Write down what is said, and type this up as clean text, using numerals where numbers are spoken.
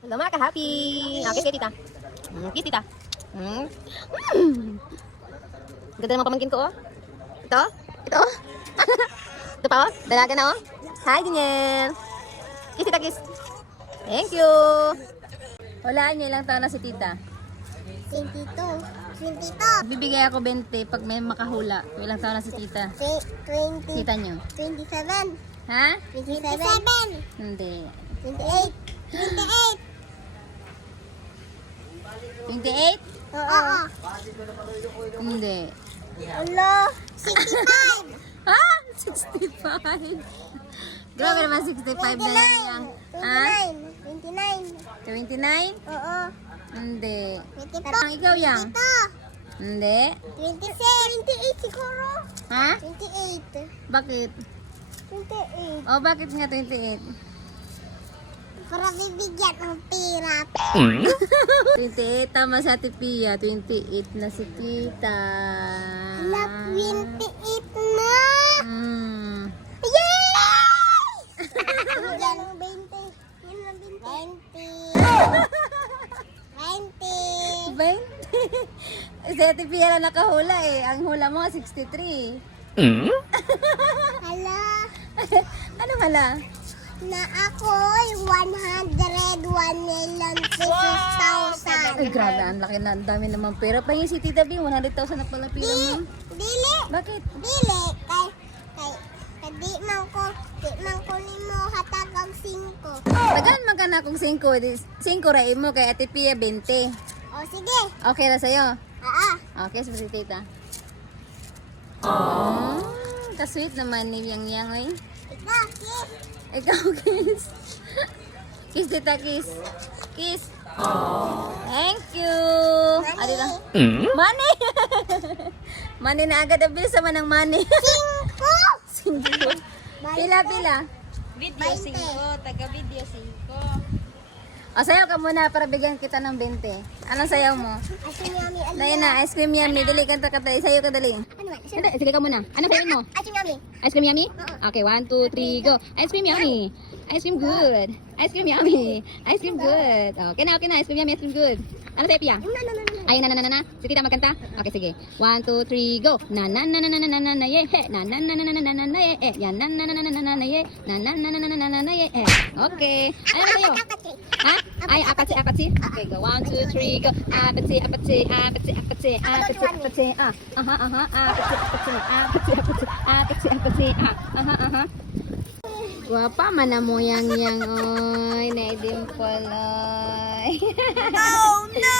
Hello mga ka-happy. Kiss kay tita. Kiss tita. Ganda ng mga pamangkin ko, oh. Ito? Ito? Ito pa, oh. Dalaga na, oh. Hi, Daniel. Kiss tita, kiss. Thank you. Walaan niyo ilang taon na si tita. 22. 22. Bibigay ako 20 pag may makahula. Ilang taon na si tita. 20. Kita niyo. 27. Ha? 27. Hindi. 28. 28. 28? Oo. Hindi. Hello. 65. Ha? 65? Grabe naman 65 na lang yan. Ha? 29. 29? Oo. Hindi. 24. Ikaw yang? Ito. Hindi. 26. 28 siguro. Ha? 28. Bakit? 28. Oh, bakit nga 28? Para bibigyan ng pera. 28, tama sa Ate Pia. 28 na si tita. Hala, 28 na. Hmm. Yay! Bigyan ng 20. Yun lang 20. 20. 20? Si Ate Pia lang nakahula eh. Ang hula mo nga 63. Hala. Ano hala? Na ako 101,000,000. Ay, grabe. Ang laki na. Ang dami naman pera. Pahingin si Tita B, 100,000 na pala pila mo. Dili. Bakit? Dili. Kay di man ko nimo hatag ang 5. Tagaan man ka na kung 5. 5 rai mo kay Ate Pia 20. O sige. Okay na sa'yo? Okay, sabi si Tita. Kasweet naman ni Yang Yang eh. Ikaw, kiss. Ikaw, kiss. Kiss, Tita, kiss. Kiss. Thank you. Adi lang. Money. Money na agad. Abilis naman ng money. 5. 5. Pila. Video 5. Taga-video 5. O, sayaw ka muna para bigyan kita ng 20. Anong sayaw mo? Asin yummy. Dahil na, ice cream yummy. Dali, kanta ka tayo. Sayaw ka dali. Ano ba? Hindi, sige ka muna. Anong sayaw mo? Asin yummy. Ice cream yummy? Okay, 1, 2, 3, go. Ice cream yummy. Ice cream good. Ice cream yummy. Ice cream good. Okay na. Ice cream yummy. Ice cream good. Ano sayo, Pia? Ay, na. Si Tita magkanta? Okay, sige. 1, 2, 3, go. Na ye, he. Na ye, eh. Yan na ye. Na ye, eh. Okay. Ano na kayo? Ha? Ay, apatsi. Okay, go. 1, 2, 3, go. Apatsi. Apatsi. Guwapa man na mo yang oy. Na dimple oy. Oh no!